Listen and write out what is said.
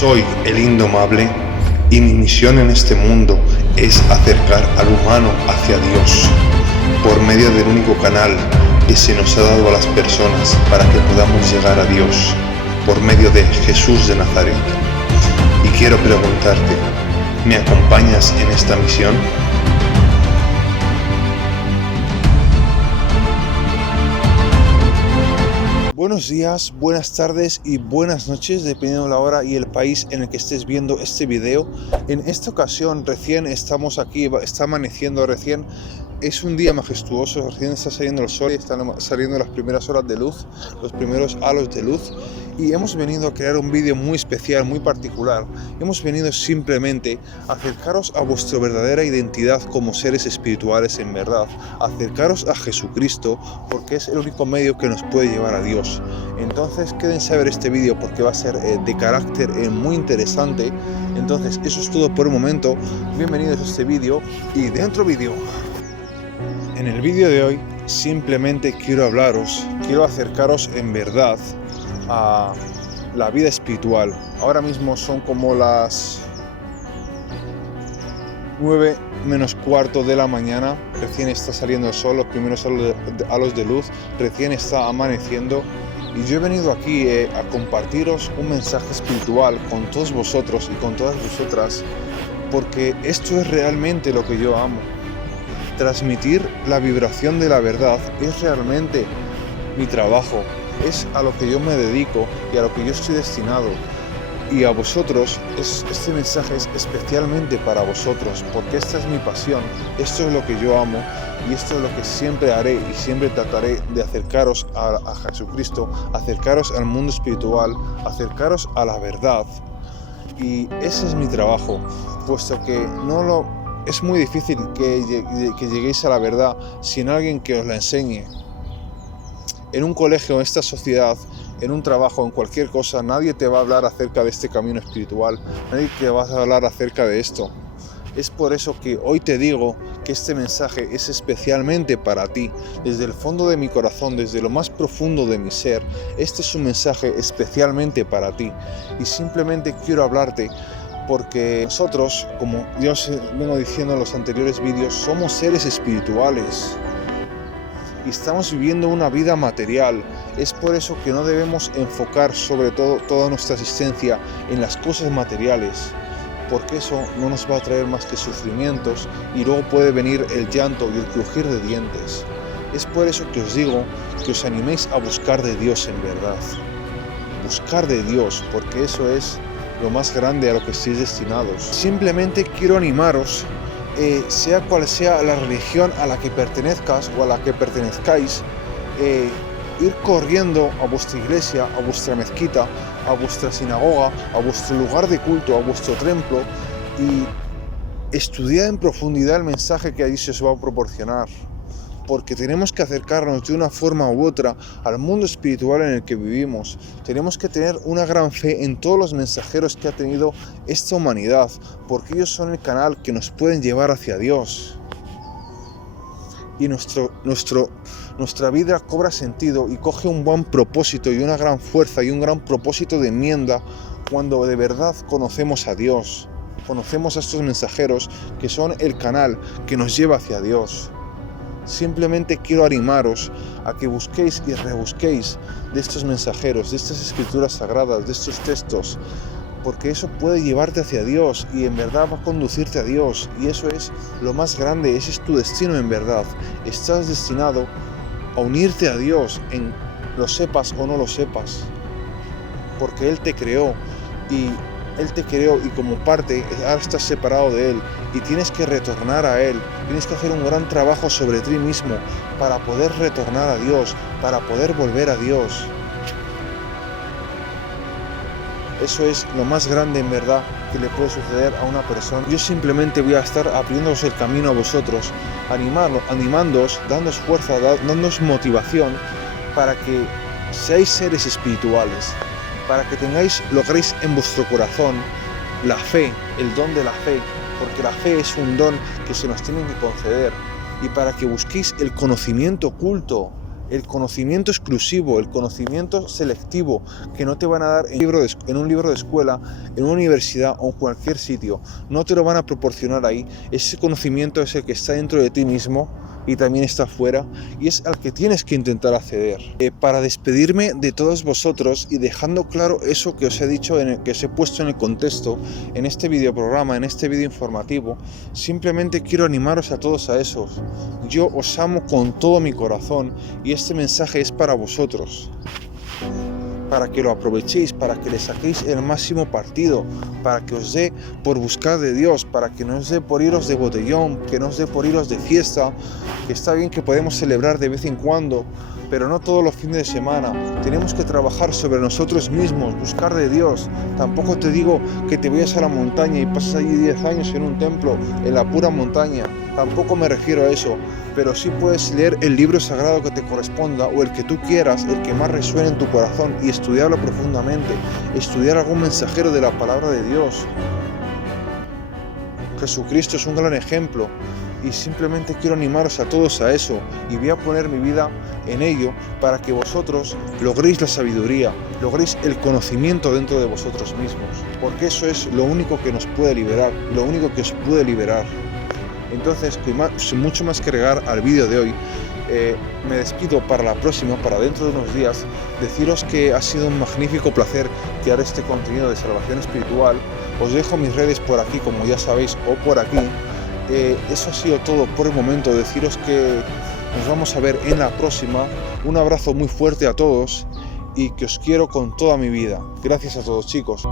Soy el Indomable y mi misión en este mundo es acercar al humano hacia Dios por medio del único canal que se nos ha dado a las personas para que podamos llegar a Dios, por medio de Jesús de Nazaret. Y quiero preguntarte, ¿me acompañas en esta misión? Buenos días, buenas tardes y buenas noches, dependiendo de la hora y el país en el que estés viendo este video. En esta ocasión recién estamos aquí, está amaneciendo recién. Es un día majestuoso, recién está saliendo el sol, están saliendo las primeras horas de luz, los primeros halos de luz. Y hemos venido a crear un vídeo muy especial, muy particular. Hemos venido simplemente a acercaros a vuestra verdadera identidad como seres espirituales en verdad. Acercaros a Jesucristo, porque es el único medio que nos puede llevar a Dios. Entonces quédense a ver este vídeo porque va a ser de carácter muy interesante. Entonces eso es todo por el momento. Bienvenidos a este vídeo y dentro vídeo. En el vídeo de hoy simplemente quiero acercaros en verdad a la vida espiritual. Ahora mismo son como las 9 menos cuarto de la mañana, recién está saliendo el sol, los primeros halos de luz, recién está amaneciendo y yo he venido aquí a compartiros un mensaje espiritual con todos vosotros y con todas vosotras, porque esto es realmente lo que yo amo. Transmitir la vibración de la verdad es realmente mi trabajo, es a lo que yo me dedico y a lo que yo estoy destinado. Y a vosotros, este mensaje es especialmente para vosotros, porque esta es mi pasión, esto es lo que yo amo y esto es lo que siempre haré y siempre trataré de acercaros a Jesucristo, acercaros al mundo espiritual, acercaros a la verdad. Y ese es mi trabajo, puesto que es muy difícil que lleguéis a la verdad sin alguien que os la enseñe. En un colegio, en esta sociedad, en un trabajo, en cualquier cosa, nadie te va a hablar acerca de este camino espiritual, nadie te va a hablar acerca de esto. Es por eso que hoy te digo que este mensaje es especialmente para ti. Desde el fondo de mi corazón, desde lo más profundo de mi ser, este es un mensaje especialmente para ti. Y simplemente quiero hablarte porque nosotros, como yo os vengo diciendo en los anteriores vídeos, somos seres espirituales y estamos viviendo una vida material. Es por eso que no debemos enfocar sobre todo toda nuestra existencia en las cosas materiales, porque eso no nos va a traer más que sufrimientos y luego puede venir el llanto y el crujir de dientes. Es por eso que os digo que os animéis a buscar de Dios en verdad. Buscar de Dios, porque eso es lo más grande a lo que estéis destinados. Simplemente quiero animaros, sea cual sea la religión a la que pertenezcas o a la que pertenezcáis, ir corriendo a vuestra iglesia, a vuestra mezquita, a vuestra sinagoga, a vuestro lugar de culto, a vuestro templo y estudiar en profundidad el mensaje que allí se os va a proporcionar. Porque tenemos que acercarnos de una forma u otra al mundo espiritual en el que vivimos. Tenemos que tener una gran fe en todos los mensajeros que ha tenido esta humanidad, porque ellos son el canal que nos pueden llevar hacia Dios. Y nuestra vida cobra sentido y coge un buen propósito y una gran fuerza y un gran propósito de enmienda cuando de verdad conocemos a Dios. Conocemos a estos mensajeros que son el canal que nos lleva hacia Dios. Simplemente quiero animaros a que busquéis y rebusquéis de estos mensajeros, de estas escrituras sagradas, de estos textos, porque eso puede llevarte hacia Dios y en verdad va a conducirte a Dios, y eso es lo más grande, ese es tu destino en verdad. Estás destinado a unirte a Dios, lo sepas o no lo sepas, porque Él te creó y como parte ahora estás separado de Él y tienes que retornar a Él. Tienes que hacer un gran trabajo sobre ti mismo para poder retornar a Dios, para poder volver a Dios. Eso es lo más grande en verdad que le puede suceder a una persona. Yo simplemente voy a estar abriéndoos el camino a vosotros, animándoos, dándoos fuerza, dándoos motivación para que seáis seres espirituales, para que logréis en vuestro corazón la fe, el don de la fe, porque la fe es un don que se nos tiene que conceder, y para que busquéis el conocimiento oculto el conocimiento exclusivo, el conocimiento selectivo que no te van a dar en un libro de escuela, en una universidad o en cualquier sitio. No te lo van a proporcionar ahí. Ese conocimiento es el que está dentro de ti mismo y también está fuera, y es al que tienes que intentar acceder. Para despedirme de todos vosotros y dejando claro eso que os he dicho, que os he puesto en el contexto, en este videoprograma, en este vídeo informativo, simplemente quiero animaros a todos a eso. Yo os amo con todo mi corazón y este mensaje es para vosotros, para que lo aprovechéis, para que le saquéis el máximo partido, para que os dé por buscar de Dios, para que no os dé por iros de botellón, que no os dé por iros de fiesta, que está bien que podemos celebrar de vez en cuando, pero no todos los fines de semana. Tenemos que trabajar sobre nosotros mismos, buscar de Dios. Tampoco te digo que te vayas a la montaña y pases allí 10 años en un templo, en la pura montaña. Tampoco me refiero a eso, pero sí puedes leer el libro sagrado que te corresponda o el que tú quieras, el que más resuene en tu corazón y estudiarlo profundamente, estudiar algún mensajero de la palabra de Dios. Jesucristo es un gran ejemplo y simplemente quiero animaros a todos a eso y voy a poner mi vida en ello para que vosotros logréis la sabiduría, logréis el conocimiento dentro de vosotros mismos, porque eso es lo único que nos puede liberar, lo único que os puede liberar. Entonces, sin mucho más que agregar al vídeo de hoy, me despido para la próxima, para dentro de unos días. Deciros que ha sido un magnífico placer crear este contenido de salvación espiritual. Os dejo mis redes por aquí, como ya sabéis, o por aquí. Eso ha sido todo por el momento. Deciros que nos vamos a ver en la próxima. Un abrazo muy fuerte a todos y que os quiero con toda mi vida. Gracias a todos, chicos.